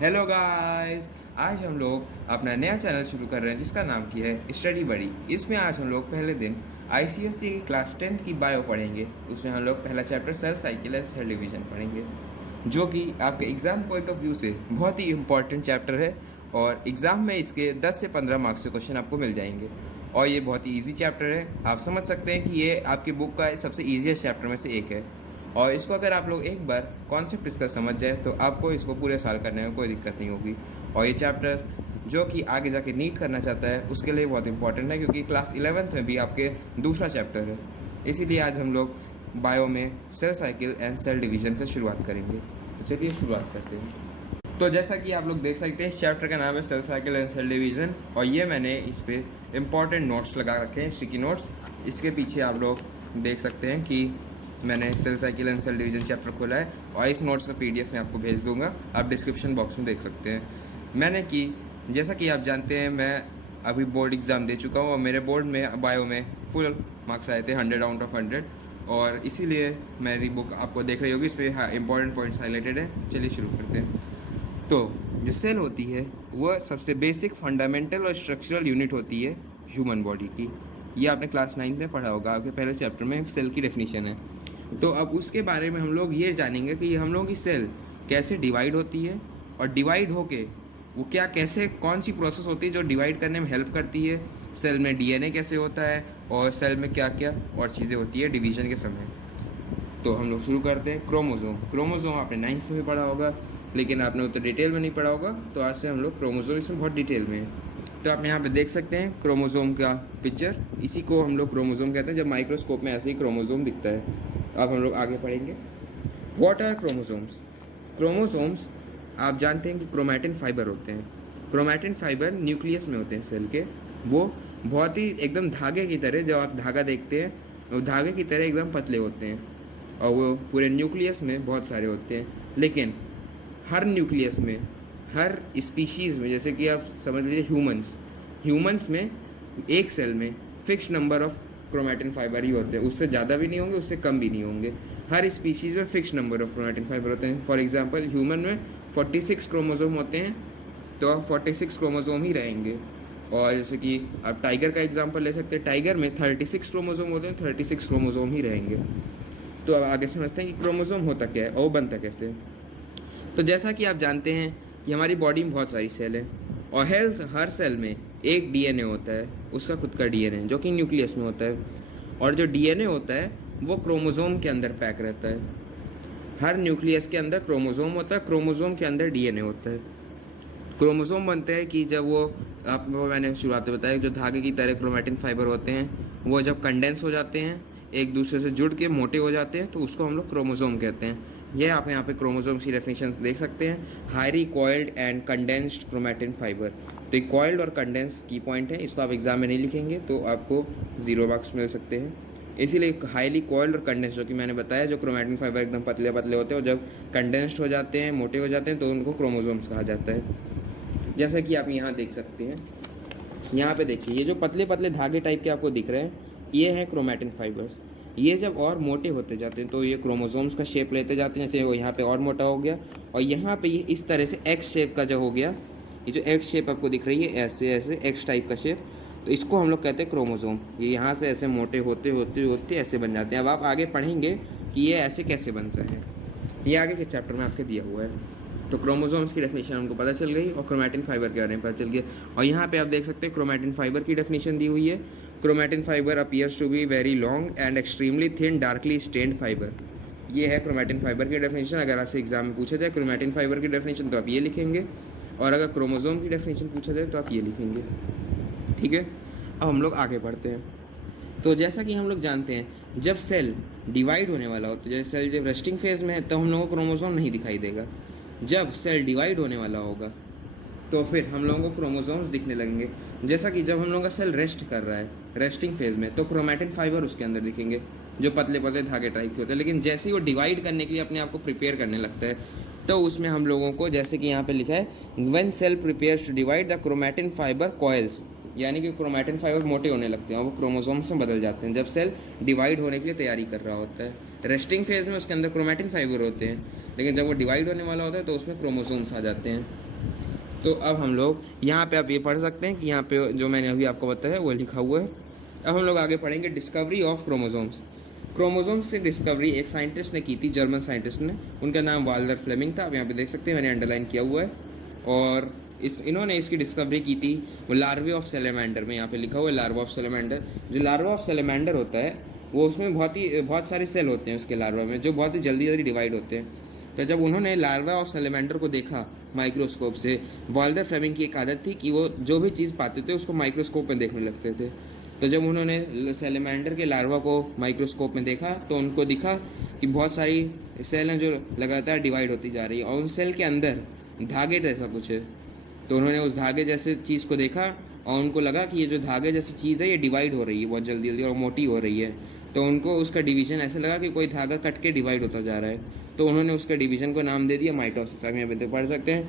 Hello guys. आज हम लोग अपना नया चैनल शुरू कर रहे हैं जिसका नाम की है स्टडी बड़ी। इसमें आज हम लोग पहले दिन आईसीएसई की क्लास 10th की बायो पढ़ेंगे। उसमें हम लोग पहला chapter cell cycle and cell division पढ़ेंगे, जो कि आपके एग्ज़ाम पॉइंट ऑफ व्यू से बहुत ही इंपॉर्टेंट चैप्टर है और एग्ज़ाम में इसके 10 से 15 मार्क्स के क्वेश्चन आपको मिल जाएंगे। और ये बहुत ही ईजी चैप्टर है। आप समझ सकते हैं कि ये आपकी बुक का सबसे ईजीएस्ट चैप्टर में से एक है और इसको अगर आप लोग एक बार कॉन्सेप्ट इसका समझ जाए तो आपको इसको पूरे साल करने में कोई दिक्कत नहीं होगी। और ये चैप्टर जो कि आगे जाके नीट करना चाहता है उसके लिए बहुत इंपॉर्टेंट है, क्योंकि क्लास 11th में भी आपके दूसरा चैप्टर है। इसीलिए आज हम लोग बायो में cell cycle and cell division से शुरुआत करेंगे। तो चलिए शुरुआत करते हैं। तो जैसा कि आप लोग देख सकते हैं, इस चैप्टर का नाम है cell cycle and cell division और ये मैंने इस पर इम्पॉर्टेंट नोट्स लगा रखे हैं, स्टिकी नोट्स। इसके पीछे आप लोग देख सकते हैं कि मैंने cell cycle and cell division chapter खोला है और इस नोट्स का पीडीएफ मैं आपको भेज दूंगा, आप डिस्क्रिप्शन बॉक्स में देख सकते हैं। मैंने कि जैसा कि आप जानते हैं, मैं अभी बोर्ड एग्ज़ाम दे चुका हूँ और मेरे बोर्ड में बायो में फुल मार्क्स आए थे 100 आउट ऑफ 100 और इसीलिए मेरी बुक आपको देख रही होगी, इस पर इंपॉर्टेंट पॉइंट्स हाईलाइटेड है। चलिए शुरू करते हैं। तो जो सेल होती है वह सबसे बेसिक फंडामेंटल और स्ट्रक्चरल यूनिट होती है ह्यूमन बॉडी की। ये आपने क्लास 9 में पढ़ा होगा, आपके पहले चैप्टर में सेल की डेफिनेशन है। तो अब उसके बारे में हम लोग ये जानेंगे कि हम लोगों की सेल कैसे डिवाइड होती है और डिवाइड होके वो क्या कैसे कौन सी प्रोसेस होती है जो डिवाइड करने में हेल्प करती है, सेल में डीएनए कैसे होता है और सेल में क्या क्या और चीज़ें होती है डिवीजन के समय। तो हम लोग शुरू करते हैं। क्रोमोसोम आपने 9th में पढ़ा होगा, लेकिन आपने उतना डिटेल में नहीं पढ़ा होगा, तो आज से हम लोग क्रोमोसोम इसमें बहुत डिटेल में है। तो आप यहाँ पे देख सकते हैं क्रोमोसोम का पिक्चर, इसी को हम लोग क्रोमोसोम कहते हैं जब माइक्रोस्कोप में ऐसे ही क्रोमोसोम दिखता है। अब हम लोग आगे पढ़ेंगे। What are chromosomes? क्रोमोसोम्स आप जानते हैं कि क्रोमैटिन फाइबर होते हैं। क्रोमैटिन फाइबर न्यूक्लियस में होते हैं सेल के। वो बहुत ही एकदम धागे की तरह, जब आप धागा देखते हैं वो धागे की तरह एकदम पतले होते हैं और वो पूरे न्यूक्लियस में बहुत सारे होते हैं। लेकिन हर न्यूक्लियस में, हर स्पीशीज़ में, जैसे कि आप समझ लीजिए ह्यूमंस में एक सेल में fix number of chromatin fibre ही होते हैं, उससे ज़्यादा भी नहीं होंगे, उससे कम भी नहीं होंगे। हर स्पीशीज़ में fix number of chromatin fibre होते हैं। फॉर एग्जांपल ह्यूमन में 46 क्रोमोसोम होते हैं, तो आप 46 क्रोमोसोम ही रहेंगे। और जैसे कि आप टाइगर का एग्जांपल ले सकते हैं, टाइगर में 36 क्रोमोसोम होते हैं, 36 क्रोमोसोम ही रहेंगे। तो अब आगे समझते हैं कि क्रोमोसोम होता क्या है और वो बनता कैसे है। तो जैसा कि आप जानते हैं कि हमारी बॉडी में बहुत सारी सेल हैं और हर सेल में एक डीएनए होता है, उसका खुद का डीएनए जो कि न्यूक्लियस में होता है। और जो डीएनए होता है वो क्रोमोसोम के अंदर पैक रहता है। हर न्यूक्लियस के अंदर क्रोमोसोम होता है, क्रोमोसोम के अंदर डीएनए होता है। क्रोमोसोम बनते हैं कि जब वो आपको मैंने शुरुआत में बताया, जो धागे की तरह क्रोमैटिन फाइबर होते हैं वो जब कंडेंस हो जाते हैं, एक दूसरे से जुड़ के मोटे हो जाते हैं, तो उसको हम लोग क्रोमोसोम कहते हैं। ये आप यहाँ पे क्रोमोसोम्स की डेफिनेशन देख सकते हैं, highly coiled and condensed chromatin fibre. तो ये कॉइल्ड और कंडेंस की पॉइंट है, इसको आप एग्जाम में नहीं लिखेंगे तो आपको 0 मार्क्स मिल सकते हैं। इसीलिए हाईली कॉइल्ड और कंडेंस, जो कि मैंने बताया, जो क्रोमैटिन फाइबर एकदम पतले पतले होते हैं और जब कंडेंस्ड हो जाते हैं, मोटे हो जाते हैं, तो उनको क्रोमोसोम्स कहा जाता है। जैसा कि आप यहाँ देख सकते हैं, यहाँ पे देखिए ये जो पतले पतले धागे टाइप के आपको दिख रहे हैं, ये है क्रोमैटिन फाइबर्स। ये जब और मोटे होते जाते हैं तो ये क्रोमोसोम्स का शेप लेते जाते हैं, जैसे वो यहाँ पे और मोटा हो गया और यहाँ पे ये इस तरह से एक्स शेप का जो हो गया, ये जो एक्स शेप आपको दिख रही है, ऐसे ऐसे एक्स टाइप का शेप, तो इसको हम लोग कहते हैं क्रोमोसोम। ये यहाँ से ऐसे मोटे होते होते होते ऐसे बन जाते हैं। अब आप आगे पढ़ेंगे कि ये ऐसे कैसे बनता है, ये आगे के चैप्टर में आपके दिया हुआ है। तो क्रोमोसोम्स की डेफिनेशन हमको पता चल गई और क्रोमैटिन फाइबर के बारे में पता चल गया। और यहाँ पे आप देख सकते हैं क्रोमैटिन फाइबर की डेफिनेशन दी हुई है। Chromatin fibre appears to be very long and extremely thin darkly stained fibre. ये है क्रोमैटिन फाइबर की डेफिनेशन। अगर आपसे एग्जाम में पूछा जाए क्रोमैटिन फाइबर की डेफिनेशन तो आप ये लिखेंगे, और अगर क्रोमोसोम की डेफिनेशन पूछा जाए तो आप ये लिखेंगे। ठीक है, अब हम लोग आगे बढ़ते हैं। तो जैसा कि हम लोग जानते हैं, जब सेल डिवाइड होने वाला होता है, जैसे सेल जब रेस्टिंग फेज में है तो हम लोगों को क्रोमोसोम नहीं दिखाई देगा। जब सेल डिवाइड होने वाला होगा तो फिर हम लोगों को क्रोमोसोम्स दिखने लगेंगे। जैसा कि जब हम लोगों का सेल रेस्ट कर रहा है रेस्टिंग फेज में, तो क्रोमैटिन फाइबर उसके अंदर दिखेंगे जो पतले पतले धागे टाइप के होते हैं। लेकिन जैसे ही वो डिवाइड करने के लिए अपने आप को प्रिपेयर करने लगता है, तो उसमें हम लोगों को, जैसे कि यहाँ पे लिखा है, when cell prepares to divide the chromatin fibre coils, यानी कि क्रोमैटिन फाइबर मोटे होने लगते हैं और वो क्रोमोसोम्स में बदल जाते हैं जब सेल डिवाइड होने के लिए तैयारी कर रहा होता है। रेस्टिंग फेज में उसके अंदर क्रोमैटिन फाइबर होते हैं, लेकिन जब वो डिवाइड होने वाला होता है तो उसमें क्रोमोसोम्स आ जाते हैं। तो अब हम लोग यहाँ पे आप ये पढ़ सकते हैं कि यहाँ पे जो मैंने अभी आपको बताया वो लिखा हुआ है। अब हम लोग आगे पढ़ेंगे डिस्कवरी ऑफ क्रोमोसोम्स। क्रोमोसोम्स से डिस्कवरी एक साइंटिस्ट ने की थी, जर्मन साइंटिस्ट ने। उनका नाम वाल्डर फ्लेमिंग था। आप यहाँ पे देख सकते हैं, मैंने अंडरलाइन किया हुआ है। और इन्होंने इसकी डिस्कवरी की थी वो लार्वे ऑफ सेलेमेंडर में। यहाँ पे लिखा हुआ है लार्वा ऑफ सेलेमेंडर। जो लार्वा ऑफ सेलेमेंडर होता है वो उसमें बहुत सारे सेल होते हैं उसके लार्वा में, जो बहुत ही जल्दी जल्दी डिवाइड होते हैं। तो जब उन्होंने लार्वा ऑफ सेलेमेंडर को देखा माइक्रोस्कोप से, वाल्डर फ्लेमिंग की एक आदत थी कि वो जो भी चीज़ पाते थे उसको माइक्रोस्कोप में देखने लगते थे। तो जब उन्होंने सेलेमेंडर के लार्वा को माइक्रोस्कोप में देखा तो उनको दिखा कि बहुत सारी सेल हैं जो लगातार डिवाइड होती जा रही है, और उन सेल के अंदर धागे जैसा कुछ है। तो उन्होंने उस धागे जैसे चीज़ को देखा और उनको लगा कि ये जो धागे जैसी चीज़ है ये डिवाइड हो रही है बहुत जल्दी जल्दी और मोटी हो रही है। तो उनको उसका डिवीज़न ऐसे लगा कि कोई धागा कट के डिवाइड होता जा रहा है। तो उन्होंने उसका डिवीज़न को नाम दे दिया माइटोसिस। आप यहाँ पे पढ़ सकते हैं,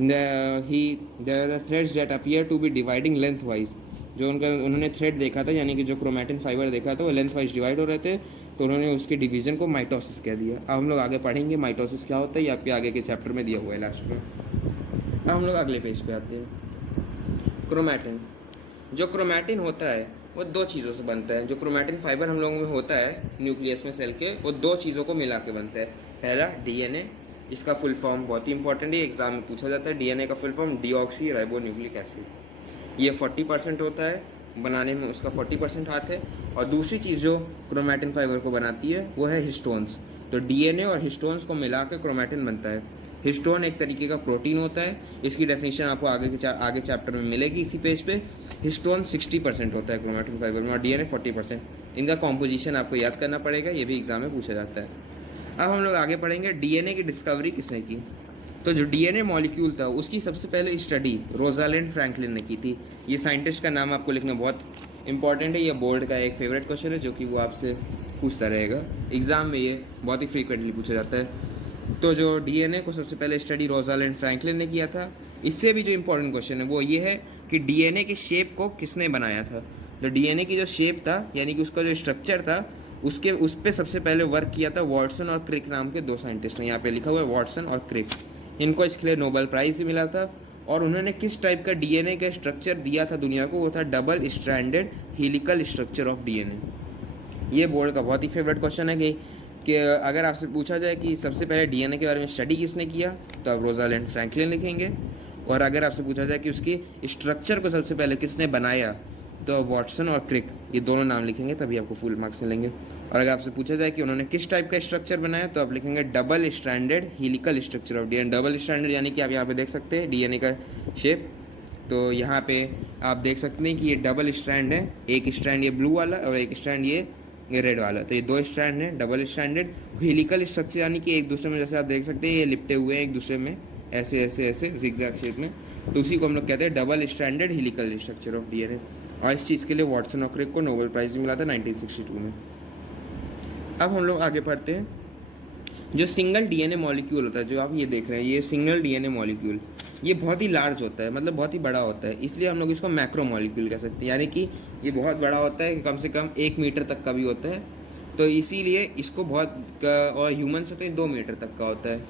there are threads that appear to be dividing lengthwise. जो उन्होंने थ्रेड देखा था, यानी कि जो क्रोमैटिन फाइबर देखा था वो लेंथ वाइज डिवाइड हो रहे थे, तो उन्होंने उसके डिवीज़न को माइटोसिस कह दिया। अब हम लोग आगे पढ़ेंगे माइटोसिस क्या होता है, ये आपके आगे के चैप्टर में दिया हुआ है लास्ट में। अब हम लोग अगले पेज पे आते हैं। क्रोमैटिन। जो क्रोमैटिन होता है वो दो चीज़ों से बनता है। जो क्रोमैटिन फाइबर हम लोगों में होता है न्यूक्लियस में सेल के, वो दो चीज़ों को मिला के बनता है। पहला डीएनए, इसका फुल फॉर्म बहुत ही इंपॉर्टेंट है, एग्जाम में पूछा जाता है। डीएनए का full form deoxy ribo nucleic acid. ये 40% होता है बनाने में, उसका 40% हाथ है। और दूसरी चीज़ जो क्रोमैटिन फाइबर को बनाती है वो है हिस्टोन्स। तो डीएनए और हिस्टोन्स को मिला के क्रोमैटिन बनता है। हिस्टोन एक तरीके का प्रोटीन होता है, इसकी डेफिनेशन आपको आगे चैप्टर में मिलेगी इसी पेज पे। हिस्टोन 60% होता है क्रोमैटिन फाइबर में और डीएनए 40%। इनका कॉम्पोजिशन आपको याद करना पड़ेगा, ये भी एग्जाम में पूछा जाता है। अब हम लोग आगे पढ़ेंगे डीएनए की डिस्कवरी किसने की। तो जो डीएनए मॉलिक्यूल था उसकी सबसे पहले स्टडी रोजालिंड फ्रैंकलिन ने की थी। ये साइंटिस्ट का नाम आपको लिखना बहुत इंपॉर्टेंट है, ये बोर्ड का एक फेवरेट क्वेश्चन है जो कि वो आपसे पूछता रहेगा एग्जाम में, ये बहुत ही फ्रीक्वेंटली पूछा जाता है। तो जो डीएनए को सबसे पहले स्टडी रोजालिंड फ्रैंकलिन ने किया था। इससे भी जो इम्पोर्टेंट क्वेश्चन है वो ये है कि डीएनए की शेप को किसने बनाया था। तो डीएनए की जो शेप था, यानी कि उसका जो स्ट्रक्चर था, उस पर सबसे पहले वर्क किया था वॉटसन और क्रिक नाम के दो साइंटिस्ट ने। यहाँ पे लिखा हुआ है वॉटसन और क्रिक। इनको इसके लिए नोबेल प्राइज़ भी मिला था। और उन्होंने किस टाइप का डीएनए का स्ट्रक्चर दिया था दुनिया को, वो था double stranded helical structure of DNA. ये बोर्ड का बहुत ही फेवरेट क्वेश्चन है कि अगर आपसे पूछा जाए कि सबसे पहले डीएनए के बारे में स्टडी किसने किया, तो आप रोजालिंड फ्रैंकलिन लिखेंगे। और अगर आपसे पूछा जाए कि उसकी स्ट्रक्चर को सबसे पहले किसने बनाया, तो वॉटसन और क्रिक, ये दोनों नाम लिखेंगे, तभी आपको फुल मार्क्स मिलेंगे। और अगर आपसे पूछा जाए कि उन्होंने किस टाइप का स्ट्रक्चर बनाया, तो आप लिखेंगे double stranded helical structure of DNA. Double stranded यानी कि आप यहाँ पे देख सकते हैं डीएनए का शेप। तो यहाँ पे आप देख सकते हैं कि ये डबल स्ट्रैंड है, एक स्ट्रैंड ये ब्लू वाला और एक स्ट्रैंड ये रेड वाला। तो ये दो स्ट्रैंड है डबल स्ट्रैंडेड हेलिकल स्ट्रक्चर, यानी कि एक दूसरे में, जैसे आप देख सकते हैं ये लिपटे हुए हैं एक दूसरे में ऐसे ऐसे ऐसे जिगजैग शेप में, तो उसी को हम लोग कहते हैं double stranded helical structure of DNA. और इस चीज़ के लिए वॉटसन और क्रिक को नोबेल प्राइज़ भी मिला था 1962 में। अब हम लोग आगे पढ़ते हैं। जो सिंगल डीएनए मॉलिक्यूल होता है, जो आप ये देख रहे हैं, ये सिंगल डीएनए मॉलिक्यूल, ये बहुत ही लार्ज होता है, मतलब बहुत ही बड़ा होता है, इसलिए हम लोग इसको मैक्रो मॉलिक्यूल कह सकते हैं। यानी कि ये बहुत बड़ा होता है, कम से कम 1 मीटर तक का भी होता है। तो इसीलिए इसको बहुत, और ह्यूमन्स होते हैं 2 मीटर तक का होता है,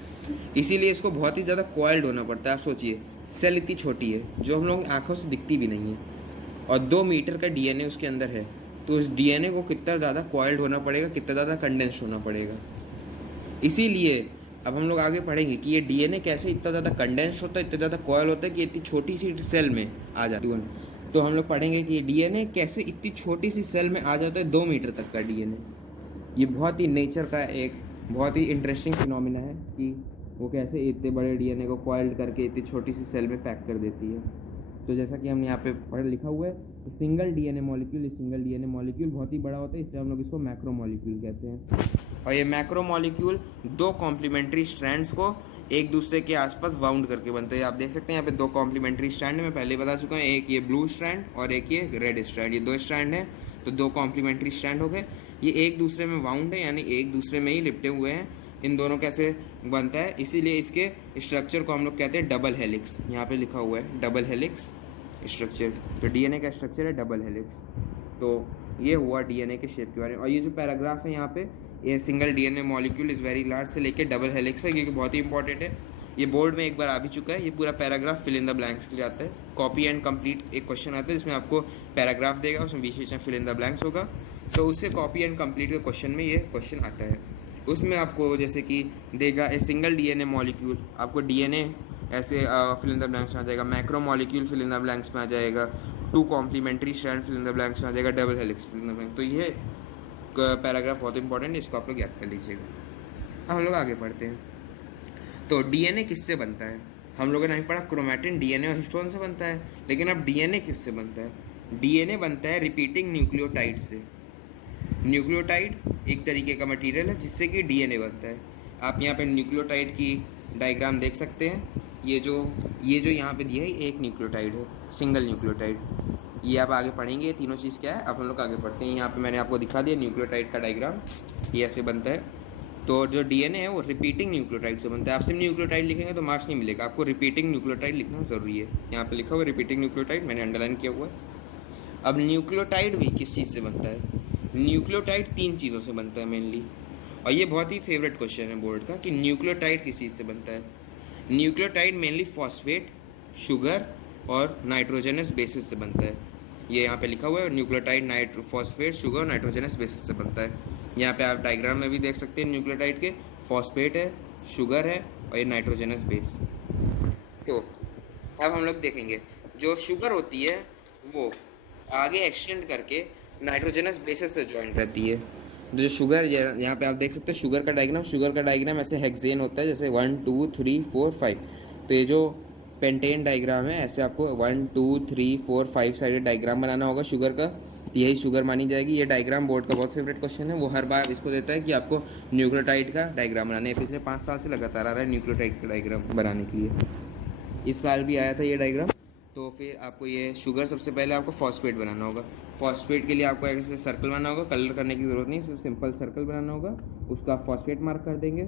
इसीलिए इसको बहुत ही ज़्यादा कॉइल्ड होना पड़ता है। आप सोचिए, सेल इतनी छोटी है जो हम लोग आँखों से दिखती भी नहीं है, और 2 मीटर का डीएनए उसके अंदर है, तो उस डीएनए को कितना ज़्यादा कॉइल्ड होना पड़ेगा, कितना ज़्यादा कंडेंस्ड होना पड़ेगा। इसीलिए अब हम लोग आगे पढ़ेंगे कि ये डीएनए कैसे इतना ज़्यादा कंडेंस्ड होता है, इतना ज़्यादा कॉइल होता है कि इतनी छोटी सी सेल में आ जाती है। तो हम लोग पढ़ेंगे कि डीएनए कैसे इतनी छोटी सी सेल में आ जाता है, 2 मीटर तक का डीएनए। ये बहुत ही नेचर का एक बहुत ही इंटरेस्टिंग फिनोमिना है कि वो कैसे इतने बड़े डीएनए को कॉइल्ड करके इतनी छोटी सी सेल में पैक कर देती है। तो जैसा कि हमने यहाँ पे पढ़ लिखा हुआ है, single DNA molecule, single DNA molecule बहुत ही बड़ा होता है, इसलिए हम लोग इसको मैक्रो मॉलिक्यूल कहते हैं। और ये मैक्रो मॉलिक्यूल 2 कॉम्प्लीमेंट्री स्ट्रैंड्स को एक दूसरे के आसपास बाउंड करके बनते हैं। आप देख सकते हैं यहाँ पे 2 कॉम्प्लीमेंट्री स्ट्रैंड है, मैं पहले बता चुका हूँ, एक ये ब्लू स्ट्रैंड और एक ये रेड स्ट्रैंड। ये 2 स्ट्रैंड है, तो 2 कॉम्प्लीमेंट्री स्ट्रैंड हो गए। ये एक दूसरे में बाउंड है, यानी एक दूसरे में ही लिपटे हुए हैं। इन दोनों कैसे बनता है, इसीलिए इसके स्ट्रक्चर को हम लोग कहते हैं डबल हेलिक्स। यहाँ पे लिखा हुआ है डबल हेलिक्स स्ट्रक्चर। तो डीएनए का स्ट्रक्चर है डबल हेलिक्स। तो ये हुआ डीएनए के शेप के बारे में। और ये जो पैराग्राफ है यहाँ पे, ये single DNA molecule is very large से लेके डबल हेलिक्स है, क्योंकि बहुत ही इंपॉर्टेंट है। ये बोर्ड में एक बार आ भी चुका है। ये पूरा paragraph fill in the blanks के लिए आता है। कॉपी एंड कंप्लीट एक क्वेश्चन आता है जिसमें आपको पैराग्राफ देगा, उसमें बीच में फिल इन द ब्लैंक्स होगा। तो उससे कॉपी एंड कंप्लीट के क्वेश्चन में ये क्वेश्चन आता है। उसमें आपको जैसे कि देगा ए सिंगल डीएनए मॉलिक्यूल, आपको डीएनए ऐसे फिल इन द ब्लैंक्स में आ जाएगा, macromolecule fill in the blanks में आ जाएगा, 2 complementary strand fill in the blanks में आ जाएगा, double helix fill in the blanks. तो ये पैराग्राफ बहुत इंपॉर्टेंट है, इसको आप लोग याद कर लीजिएगा। अब हम लोग आगे पढ़ते हैं। तो डीएनए किससे बनता है? हम लोगों ने नहीं पढ़ा, क्रोमैटिन डीएनए और हिस्टोन से बनता है। लेकिन अब डीएनए किससे बनता है? डीएनए बनता है रिपीटिंग न्यूक्लियोटाइड से। न्यूक्लियोटाइड एक तरीके का मटेरियल है जिससे कि डीएनए बनता है। आप यहाँ पे न्यूक्लियोटाइड की डायग्राम देख सकते हैं। ये जो यहाँ पे दिया है एक न्यूक्लियोटाइड है, सिंगल न्यूक्लियोटाइड। ये आप आगे पढ़ेंगे, ये तीनों चीज़ क्या है, अब हम लोग आगे पढ़ते हैं। यहाँ पे मैंने आपको दिखा दिया न्यूक्लियोटाइड का डायग्राम, ये ऐसे बनता है। तो जो डीएनए है वो रिपीटिंग न्यूक्लियोटाइड से बनता है। आप सिर्फ न्यूक्लियोटाइड लिखेंगे तो मार्क्स नहीं मिलेगा, आपको रिपीटिंग न्यूक्लियोटाइड लिखना जरूरी है। यहाँ पे लिखा हुआ रिपीटिंग न्यूक्लियोटाइड, मैंने अंडरलाइन किया हुआ है। अब न्यूक्लियोटाइड भी किस चीज़ से बनता है? न्यूक्लियोटाइड 3 चीज़ों से बनता है मेनली, और ये बहुत ही फेवरेट क्वेश्चन है बोर्ड का कि न्यूक्लियोटाइड किस चीज़ से बनता है। न्यूक्लियोटाइड मेनली फॉस्फेट, शुगर और नाइट्रोजनस बेसिस से बनता है। ये यहाँ पे लिखा हुआ है, न्यूक्लियोटाइड फॉस्फेट, शुगर और नाइट्रोजनस बेसिस से बनता है। यहाँ पे आप डायग्राम में भी देख सकते हैं न्यूक्लियोटाइड के, फॉस्फेट है, शुगर है और ये नाइट्रोजनस बेस। तो अब हम लोग देखेंगे जो शुगर होती है वो आगे एक्सटेंड करके नाइट्रोजनस बेसिस से ज्वाइंट रहती है। जो शुगर, यहाँ पे आप देख सकते हैं शुगर का डायग्राम ऐसे हेक्सेन होता है, जैसे 1 2 3 4 5। तो ये जो पेंटेन डायग्राम है, ऐसे आपको 1 2 3 4 5 साइडेड डायग्राम बनाना होगा शुगर का, यही शुगर मानी जाएगी। ये डायग्राम बोर्ड का बहुत फेवरेट क्वेश्चन है, वो हर बार इसको देता है कि आपको न्यूक्लियोटाइड का डायग्राम बनाना है। पिछले 5 साल से लगातार आ रहा है न्यूक्लियोटाइड का डायग्राम बनाने के लिए। इस साल भी आया था ये डायग्राम। तो फिर आपको ये शुगर, सबसे पहले आपको फॉस्फेट बनाना होगा। फॉस्फेट के लिए आपको ऐसे सर्कल बनाना होगा, कलर करने की ज़रूरत नहीं, सिर्फ सिंपल सर्कल बनाना होगा। उसका आप फॉस्फेट मार्क कर देंगे,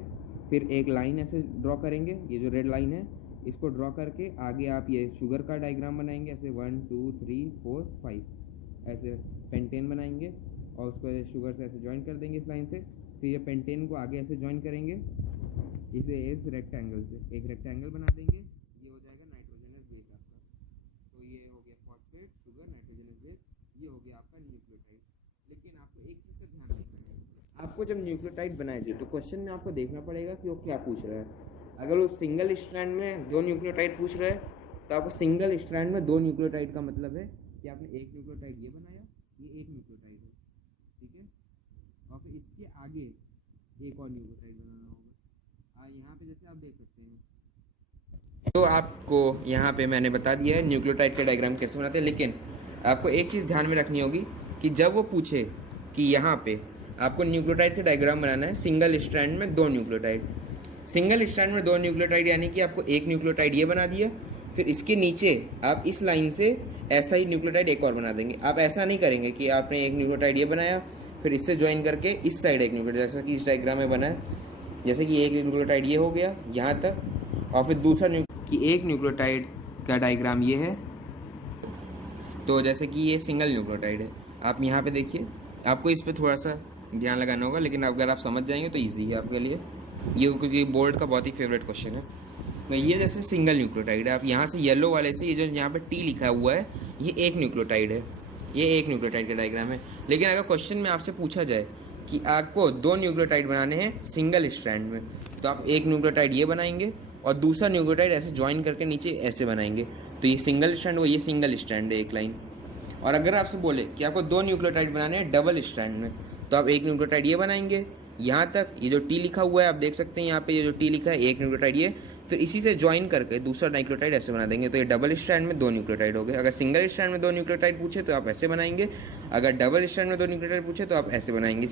फिर एक लाइन ऐसे ड्रॉ करेंगे, ये जो रेड लाइन है इसको ड्रॉ करके आगे आप ये शुगर का डायग्राम बनाएंगे, ऐसे 1 2 3 4 5 ऐसे पेंटेन बनाएंगे और उसको शुगर से ऐसे ज्वाइन कर देंगे इस लाइन से। फिर ये पेंटेन को आगे ऐसे ज्वाइन करेंगे इसे इस रेक्टेंगल से, एक रेक्टेंगल बना देंगे, ये हो जाएगा नाइट्रोजनस बेस आपका। तो ये हो गया फॉस्फेट, शुगर, नाइट्रोजनस बेस, ये हो गया आपका न्यूक्लियोटाइड। लेकिन आपको एक चीज़ का ध्यान रखना है, आपको जब न्यूक्लियोटाइड बनाएंगे तो क्वेश्चन में आपको देखना पड़ेगा कि वो क्या पूछ रहा है। अगर वो सिंगल स्ट्रैंड में 2 न्यूक्लियोटाइड पूछ रहा है तो आपको सिंगल स्ट्रैंड में 2 न्यूक्लियोटाइड का मतलब है कि आपने एक न्यूक्लियोटाइड ये बनाया, ये एक न्यूक्लियोटाइड है, ठीक है, और फिर इसके आगे एक और न्यूक्लियोटाइड बनाना होगा। यहाँ पे जैसे आप देख सकते हैं। तो आपको यहाँ पे मैंने बता दिया है न्यूक्लियोटाइड के डायग्राम कैसे बनाते हैं। लेकिन आपको एक चीज़ ध्यान में रखनी होगी कि जब वो पूछे कि यहाँ पे आपको न्यूक्लियोटाइड के डायग्राम बनाना है सिंगल स्ट्रैंड में 2 न्यूक्लियोटाइड, सिंगल स्ट्रैंड में 2 न्यूक्लियोटाइड, यानी कि आपको एक न्यूक्लियोटाइड ये बना दिया, फिर इसके नीचे आप इस लाइन से ऐसा ही न्यूक्लियोटाइड एक और बना देंगे। आप ऐसा नहीं करेंगे कि आपने एक न्यूक्लियोटाइड ये बनाया फिर इससे ज्वाइन करके इस साइड एक न्यूक्लियोटाइड, जैसा कि इस डायग्राम में बना है, जैसे कि एक न्यूक्लियोटाइड ये हो गया यहाँ तक, और फिर दूसरा कि एक न्यूक्लियोटाइड का डायग्राम ये है। तो जैसे कि ये सिंगल न्यूक्लियोटाइड है, आप यहाँ पे देखिए, आपको इस पर थोड़ा सा ध्यान लगाना होगा, लेकिन अगर आप समझ जाएंगे तो ईजी है आपके लिए ये, क्योंकि बोर्ड का बहुत ही फेवरेट क्वेश्चन है। तो ये जैसे सिंगल न्यूक्लियोटाइड है, आप यहाँ से येलो वाले से ये जो यहाँ पे टी लिखा हुआ है ये एक न्यूक्लियोटाइड है, ये एक न्यूक्लियोटाइड का डायग्राम है। लेकिन अगर क्वेश्चन में आपसे पूछा जाए कि आपको 2 न्यूक्लियोटाइड बनाने हैं सिंगल स्ट्रैंड में, तो आप एक न्यूक्लियोटाइड ये बनाएंगे और दूसरा न्यूक्लियोटाइड ऐसे ज्वाइन करके नीचे ऐसे बनाएंगे। तो ये सिंगल स्ट्रैंड, वो ये सिंगल स्ट्रैंड है एक लाइन। और अगर आपसे बोले कि आपको 2 न्यूक्लियोटाइड बनाने हैं डबल स्ट्रैंड में, तो आप एक न्यूक्लियोटाइड ये बनाएंगे यहाँ तक, ये जो टी लिखा हुआ है आप देख सकते हैं यहाँ पे, ये जो टी लिखा है एक न्यूक्लियोटाइड ये, फिर इसी से ज्वाइन करके दूसरा न्यूक्लियोटाइड ऐसे बना देंगे। तो ये डबल स्ट्रैंड में 2 न्यूक्लियोटाइड हो गए। अगर सिंगल स्ट्रैंड में 2 न्यूक्लियोटाइड पूछे तो आप ऐसे बनाएंगे, अगर डबल स्ट्रैंड में 2 न्यूक्लियोटाइड पूछे तो आप ऐसे बनाएंगे।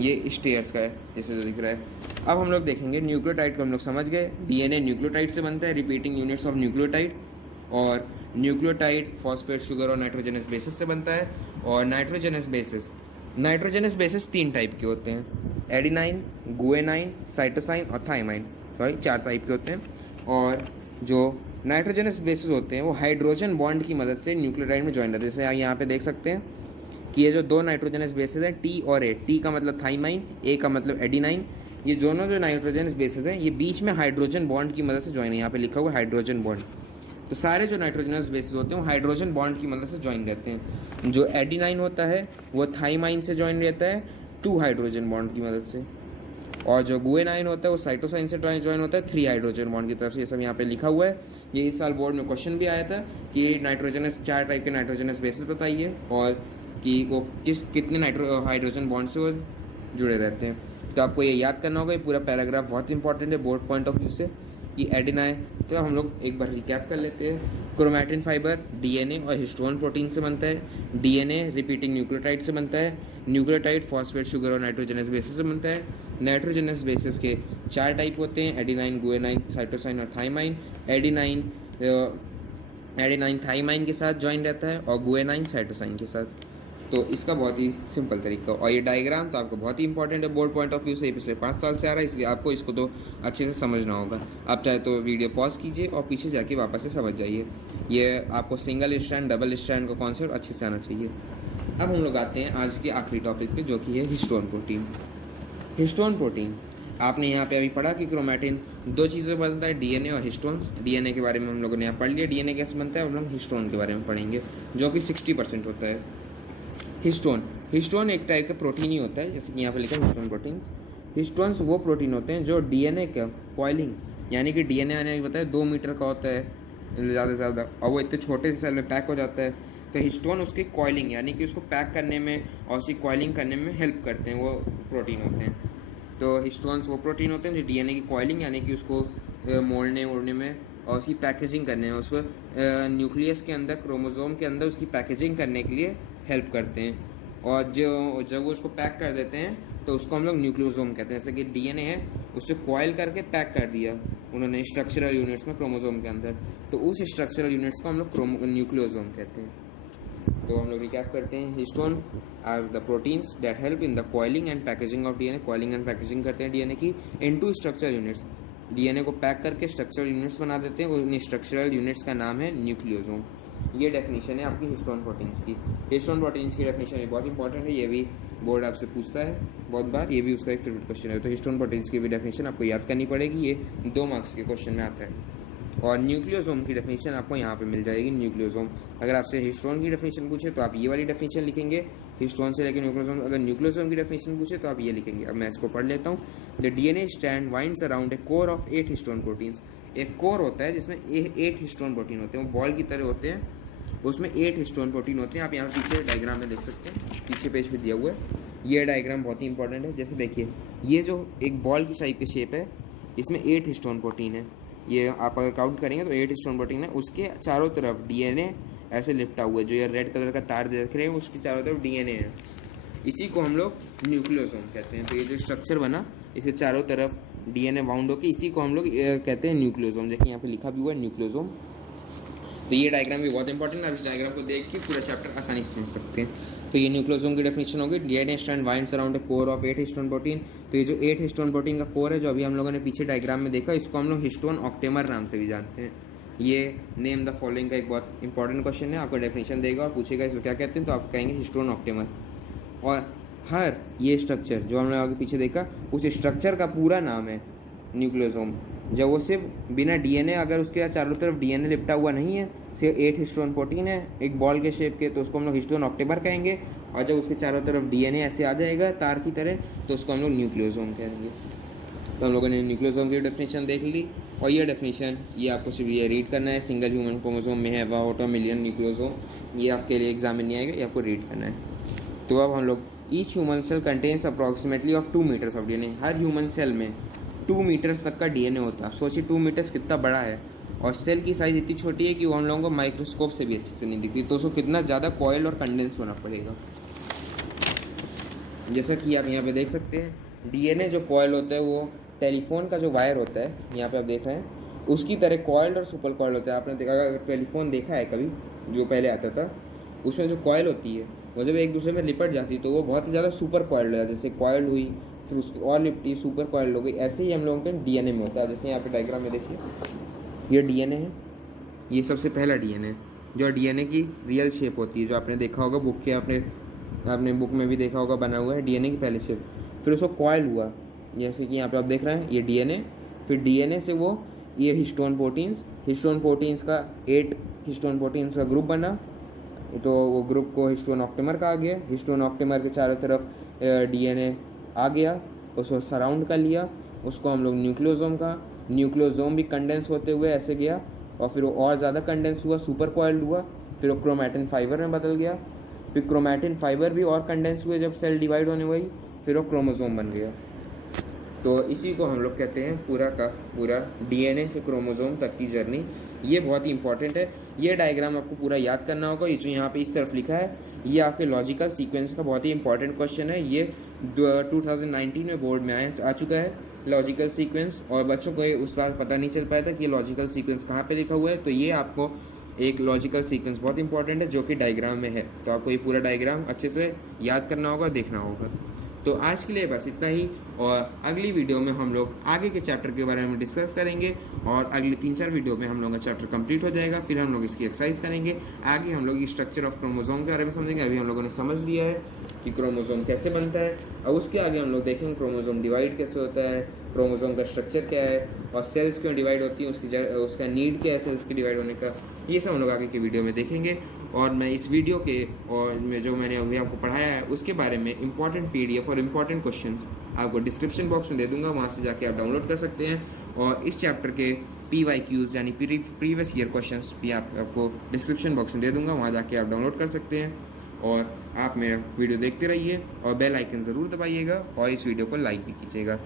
ये स्टेयर्स का है जैसे जो दिख रहा है। अब हम लोग देखेंगे न्यूक्लियोटाइड को हम लोग समझ गए, डीएनए न्यूक्लियोटाइड से बनता है, रिपीटिंग यूनिट्स ऑफ न्यूक्लियोटाइड, और न्यूक्लियोटाइड फॉस्फेट, शुगर और नाइट्रोजनस बेसिस से बनता है। और नाइट्रोजनस बेसिस 3 टाइप के होते हैं, एडिनाइन, गुएनाइन, साइटोसाइन और थाइमाइन, 4 टाइप के होते हैं। और जो नाइट्रोजनस बेसिस होते हैं वो हाइड्रोजन बॉन्ड की मदद से न्यूक्लियोटाइड में ज्वाइन रहते हैं। जैसे आप यहाँ पे देख सकते हैं कि ये जो 2 नाइट्रोजनस बेसिस हैं टी और ए, टी का मतलब थाइमाइन, ए का मतलब एडिनाइन, ये दोनों जो नाइट्रोजनस बेसेस हैं ये बीच में हाइड्रोजन बॉन्ड की मदद से ज्वाइन है। यहाँ पे लिखा हुआ हाइड्रोजन बॉन्ड। तो सारे जो नाइट्रोजनस बेसेस होते हैं वो हाइड्रोजन बॉन्ड की मदद से ज्वाइन रहते हैं। जो एडिनाइन होता है वो थाइमाइन से ज्वाइन रहता है 2 हाइड्रोजन बॉन्ड की मदद से, और जो गुएनाइन होता है वो साइटोसाइन से ज्वाइन होता है 3 हाइड्रोजन बॉन्ड की तरफ से। ये सब यहाँ पे लिखा हुआ है। ये इस साल बोर्ड में क्वेश्चन भी आया था कि नाइट्रोजनस 4 टाइप के नाइट्रोजनस बेसेस बताइए और कि वो कितने हाइड्रोजन बॉन्ड से वो जुड़े रहते हैं। तो आपको ये याद करना होगा। ये पूरा पैराग्राफ बहुत इंपॉर्टेंट है बोर्ड पॉइंट ऑफ व्यू से कि एडेनाइन। तो हम लोग एक बार रिकैप कर लेते हैं। क्रोमैटिन फाइबर डीएनए और हिस्टोन प्रोटीन से बनता है। डीएनए रिपीटिंग न्यूक्लियोटाइड से बनता है। न्यूक्लियोटाइड फॉस्फेट शुगर और नाइट्रोजनस बेसिस से बनता है। नाइट्रोजनस बेसिस के 4 टाइप होते हैं, एडेनाइन, गुएनाइन, साइटोसाइन और थाइमाइन। एडेनाइन थाइमाइन के साथ ज्वाइन रहता है और गुएनाइन साइटोसाइन के साथ। तो इसका बहुत ही सिंपल तरीका। और ये डायग्राम तो आपको बहुत ही इंपॉर्टेंट है बोर्ड पॉइंट ऑफ व्यू से। पिछले 5 साल से आ रहा है, इसलिए आपको इसको तो अच्छे से समझना होगा। आप चाहे तो वीडियो पॉज कीजिए और पीछे जाके वापस से समझ जाइए। ये आपको सिंगल स्ट्रैंड डबल स्ट्रैंड का कॉन्सेप्ट अच्छे से आना चाहिए। अब हम लोग आते हैं आज के आखिरी टॉपिक पे, जो कि है हिस्टोन प्रोटीन। हिस्टोन प्रोटीन आपने यहाँ पे अभी पढ़ा कि क्रोमैटिन 2 चीज़ें बनता है, डीएनए और हिस्टोन्स। डीएनए के बारे में हम लोगों ने यहाँ पढ़ लिया, डीएनए कैसे बनता है। हम लोग हिस्टोन के बारे में पढ़ेंगे, जो कि 60% होता है। हिस्टोन एक टाइप का प्रोटीन ही होता है, जैसे कि यहाँ पे लिखा है हिस्टोन प्रोटीन्स। हिस्टोन्स वो प्रोटीन होते हैं जो डीएनए का कॉइलिंग, यानी कि डीएनए आने बताया 2 मीटर का होता है ज़्यादा से ज़्यादा, और वो इतने छोटे से सेल में पैक हो जाता है। तो हिस्टोन उसकी कॉइलिंग यानी कि उसको पैक करने में और उसकी कॉइलिंग करने में हेल्प करते हैं, वो प्रोटीन होते हैं। तो हिस्टोन्स वो प्रोटीन होते हैं जो डीएनए की कॉइलिंग यानी कि उसको मोड़ने ओड़ने में और उसकी पैकेजिंग करने में, उसको न्यूक्लियस के अंदर, क्रोमोसोम के अंदर उसकी पैकेजिंग करने के लिए हेल्प करते हैं। और जब वो उसको पैक कर देते हैं तो उसको हम लोग न्यूक्लियोसोम कहते हैं। जैसे कि डीएनए है, उससे कॉइल करके पैक कर दिया उन्होंने स्ट्रक्चरल यूनिट्स में क्रोमोसोम के अंदर, तो उस स्ट्रक्चरल यूनिट्स को हम लोग न्यूक्लियोसोम कहते हैं। तो हम लोग रिकैप करते हैं। Histone are the proteins that help in the coiling and packaging of DNA. Coiling and packaging करते हैं डीएनए की इनटू स्ट्रक्चरल यूनिट्स। डीएनए को पैक करके स्ट्रक्चरल यूनिट्स बना देते हैं, उन स्ट्रक्चरल यूनिट्स का नाम है न्यूक्लियोसोम। ये डेफिनेशन है आपकी हिस्टोन प्रोटीन्स की। हिस्टोन प्रोटीन्स की डेफिनेशन भी बहुत इंपॉर्टेंट है, ये भी बोर्ड आपसे पूछता है बहुत बार, ये भी उसका एक फेवरेट क्वेश्चन है। तो हिस्टोन प्रोटीन्स की भी डेफिनेशन आपको याद करनी पड़ेगी, ये 2 मार्क्स के क्वेश्चन में आता है। और न्यूक्लियोसोम की डेफिनेशन आपको यहाँ पे मिल जाएगी। न्यूक्लियोसोम अगर आपसे हिस्टोन की डेफिनेशन पूछे तो आप ये वाली डेफिनेशन लिखेंगे, हिस्टोन से लेकर न्यूक्लियोसोम। अगर न्यूक्लियोसोम की डेफिनेशन पूछे तो आप ये लिखेंगे। अब मैं इसको पढ़ लेता हूँ। The DNA strand winds around a core of 8 histone proteins. एक कोर होता है जिसमें 8 हिस्टोन प्रोटीन होते हैं, वो बॉल की तरह होते हैं, उसमें 8 हिस्टोन प्रोटीन होते हैं। आप यहाँ पीछे डायग्राम में देख सकते हैं, पीछे पेज पे दिया हुआ है। ये डायग्राम बहुत ही इंपॉर्टेंट है। जैसे देखिए, ये जो एक बॉल की टाइप की शेप है, इसमें 8 हिस्टोन प्रोटीन है। ये आप अगर काउंट करेंगे तो 8 हिस्टोन प्रोटीन है। उसके चारों तरफ डीएनए ऐसे लिपटा हुआ है, जो ये रेड कलर का तार देख रहे हैं उसके चारों तरफ डीएनए है। इसी को हम लोग न्यूक्लियोसोम कहते हैं। तो ये जो स्ट्रक्चर बना, इसके चारों तरफ डीएनए बाउंड होकर, इसी को हम लोग कहते हैं न्यूक्लियोसोम। देखिए यहाँ पे लिखा भी हुआ है न्यूक्लियोसोम। तो ये डायग्राम भी बहुत इंपॉर्टेंट है। आप इस डायग्राम को देख के पूरा चैप्टर आसानी से समझ सकते हैं। तो ये न्यूक्लियोसोम की डेफिनेशन होगी। DNA strand winds around a core of 8 histone protein. तो ये जो 8 हिस्टोन प्रोटीन का कोर है, जो अभी हम लोगों ने पीछे डायग्राम में देखा, इसको हम लोग हिस्टोन ऑक्टेमर नाम से भी जानते हैं। ये नेम द फॉलोइंग का एक बहुत इंपॉर्टेंट क्वेश्चन है। आपको डेफिनेशन देगा और पूछेगा इसको क्या कहते हैं, तो आप कहेंगे हिस्टोन ऑक्टेमर। और हर ये स्ट्रक्चर जो हमने आगे पीछे देखा, उस स्ट्रक्चर का पूरा नाम है न्यूक्लियोसोम। जब वो सिर्फ बिना डीएनए, अगर उसके चारों तरफ डीएनए लिपटा हुआ नहीं है, सिर्फ 8 हिस्टोन प्रोटीन है एक बॉल के शेप के, तो उसको हम लोग हिस्टोन ऑक्टेमर कहेंगे। और जब उसके चारों तरफ डीएनए ऐसे आ जाएगा तार की तरह, तो उसको हम लोग न्यूक्लियोसोम कहेंगे। तो हम लोगों ने न्यूक्लियोसोम की डेफिनेशन देख ली। और ये डेफिनेशन ये आपको सिर्फ ये रीड करना है। सिंगल ह्यूमन क्रोमोसोम में है अबाउट अ मिलियन न्यूक्लियोसोम। ये आपके लिए एग्जाम में नहीं आएगा, ये आपको रीड करना है। तो अब हम लोग each human cell contains approximately of 2 metres of DNA. हर ह्यूमन सेल में 2 मीटर्स तक का डीएनए होता है। सोचिए 2 मीटर्स कितना बड़ा है, और सेल की साइज़ इतनी छोटी है कि वो हम लोगों को माइक्रोस्कोप से भी अच्छे से नहीं दिखती। तो उसको कितना ज़्यादा कॉइल और कंडेंस होना पड़ेगा। जैसा कि आप यहाँ पे देख सकते हैं, डीएनए जो कॉइल होता है वो टेलीफोन का जो वायर होता है, यहाँ पे आप देख रहे हैं, उसकी तरह कॉइल्ड और सुपर कॉइल होता है। आपने देखा, अगर टेलीफोन देखा है कभी जो पहले आता था, उसमें जो कॉइल होती है वो जब एक दूसरे में लिपट जाती है तो वो बहुत ही ज़्यादा सुपर कॉइल्ड हो जाती है। जैसे कॉइल्ड हुई, फिर उसकी और लिपटी, सुपर कॉइल्ड हो गई। ऐसे ही हम लोगों के डीएनए में होता है। जैसे यहाँ पे डायग्राम में देखिए, ये डीएनए है, ये सबसे पहला डीएनए है, जो डीएनए की रियल शेप होती है, जो आपने देखा होगा बुक के, आपने बुक में भी देखा होगा बना हुआ है डीएनए की पहले शेप। फिर उसको कॉइल हुआ, जैसे कि यहाँ पे आप देख रहे हैं ये डीएनए, फिर डीएनए से वो ये हिस्टोन प्रोटीन्स का 8 हिस्टोन प्रोटीन्स का ग्रुप बना, तो वो ग्रुप को हिस्टोन ऑक्टेमर कहा गया। हिस्टोन ऑक्टेमर के चारों तरफ डीएनए आ गया, उसको सराउंड कर लिया, उसको हम लोग न्यूक्लियोसोम कहा। न्यूक्लियोसोम भी कंडेंस होते हुए ऐसे गया और फिर वो और ज़्यादा कंडेंस हुआ, सुपर कॉइल्ड हुआ, फिर वो क्रोमैटिन फाइबर में बदल गया, फिर क्रोमैटिन फाइबर भी और कंडेंस हुए जब सेल डिवाइड होने हुई, फिर वो क्रोमोसोम बन गया। तो इसी को हम लोग कहते हैं पूरा का पूरा डीएनए से क्रोमोसोम तक की जर्नी। ये बहुत ही इंपॉर्टेंट है, ये डायग्राम आपको पूरा याद करना होगा। ये जो यहाँ पे इस तरफ लिखा है ये आपके लॉजिकल सीक्वेंस का बहुत ही इंपॉर्टेंट क्वेश्चन है। ये 2019 में बोर्ड में आ चुका है लॉजिकल सीक्वेंस, और बच्चों को उस बार पता नहीं चल पाया था कि लॉजिकल सीक्वेंस कहाँ पे लिखा हुआ है। तो ये आपको एक लॉजिकल सीक्वेंस बहुत इंपॉर्टेंट है जो कि डायग्राम में है, तो आपको ये पूरा डायग्राम अच्छे से याद करना होगा, देखना होगा। तो आज के लिए बस इतना ही, और अगली वीडियो में हम लोग आगे के चैप्टर के बारे में डिस्कस करेंगे, और अगले 3-4 वीडियो में हम लोग का चैप्टर कंप्लीट हो जाएगा। फिर हम लोग इसकी एक्सरसाइज करेंगे, आगे हम लोग स्ट्रक्चर ऑफ क्रोमोसोम के बारे में समझेंगे। अभी हम लोगों ने समझ लिया है कि क्रोमोसोम कैसे बनता है, और उसके आगे हम लोग देखेंगे क्रोमोसोम डिवाइड कैसे होता है, क्रोमोसोम का स्ट्रक्चर क्या है, और सेल्स क्यों डिवाइड होती है, उसका नीड क्या है सेल्स के डिवाइड होने का। ये सब हम लोग आगे की वीडियो में देखेंगे। और मैं इस वीडियो के और में जो मैंने अभी आपको पढ़ाया है उसके बारे में इंपॉर्टेंट पीडीएफ और इंपॉर्टेंट क्वेश्चंस आपको डिस्क्रिप्शन बॉक्स में दे दूंगा, वहाँ से जाके आप डाउनलोड कर सकते हैं। और इस चैप्टर के PYQs यानी प्रीवियस ईयर क्वेश्चंस भी आपको डिस्क्रिप्शन बॉक्स में दे दूंगा, वहाँ जाके आप डाउनलोड कर सकते हैं। और आप मेरा वीडियो देखते रहिए और बेल आइकन ज़रूर दबाइएगा, और इस वीडियो को लाइक भी कीजिएगा।